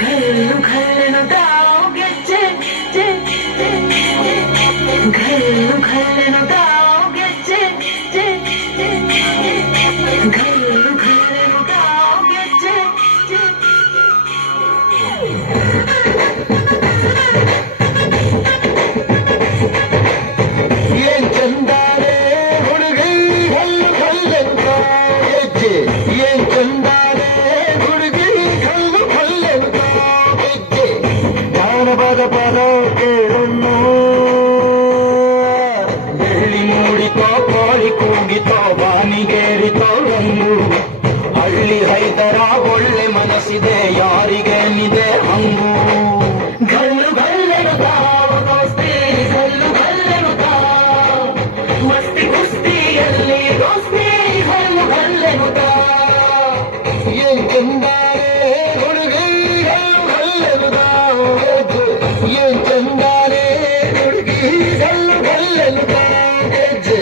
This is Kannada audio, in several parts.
घरेलू घरेलू दाव ಗೆಜ್ಜೆ घरेलू घरेलू दाव ಗೆಜ್ಜೆ घरेलू घरेलू दाव ಗೆಜ್ಜೆ ಏನ್ ಚಂದಾರೆ ಹುಡುಗಿ ಹಲ್ಲು ಹಲ್ಲೆಂತ ಗೆಜ್ಜೆ ಏನ್ ಚಂದಾರೆ ಹುಡುಗಿ ಹಲ್ಲು ಹಲ್ಲೆಂತ ಗೆಜ್ಜೆ ಜಾನಪದ ಪದ ಕೇಳನ್ನು ಬೆಳ್ಳಿ ಮೂಡಿತೋ ಕೋಳಿ ಕೂಗಿತೋ ಬಾನಿಗೇರಿತೋ ರಂಗು ಹಳ್ಳಿ ಹೈದರ ಒಳ್ಳೆ ಮನಸ್ಸಿದೆ ಯಾರಿಗೇನಿದೆ ಹಂಗು घरेलू घरेलू दाव दोस्ती घरेलू घरेलू दाव मस्ती ಕುಸ್ತಿಯಲ್ಲಿ ದೋಸ್ತಿ घरेलू घरेलू दाव ಏನ್ ಚಂದಾರೆ ಹುಡುಗಿ ಹಲ್ಲು ಹಲ್ಲೆಂತ ಗೆಜ್ಜೆ ಏನ್ ಚಂದಾರೆ ಹುಡುಗಿ ಹಲ್ಲು ಹಲ್ಲೆಂತ ಗೆಜ್ಜೆ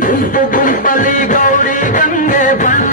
ಗುಂಪು ಗುಂಪಲಿ ಗೌರಿ ಗಂಗೆ ಬಣ್ಣ